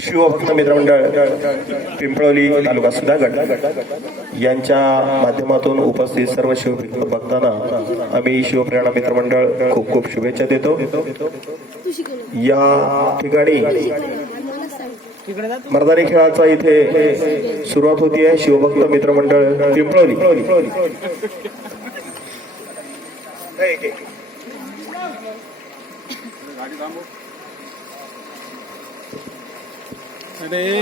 शिवभक्त मित्रमंडळ पिंपळवली तालुका सुधागड यांच्या माध्यमातून उपस्थित सर्व शिवभक्तांना आम्ही शिवप्रेरणा मित्रमंडळ खूप खूप शुभेच्छा देतो। या ठिकाणी मर्दानी खेळाचा इथे सुरुवात होती आहे। शिवभक्त मित्रमंडळ पिंपळवली अरे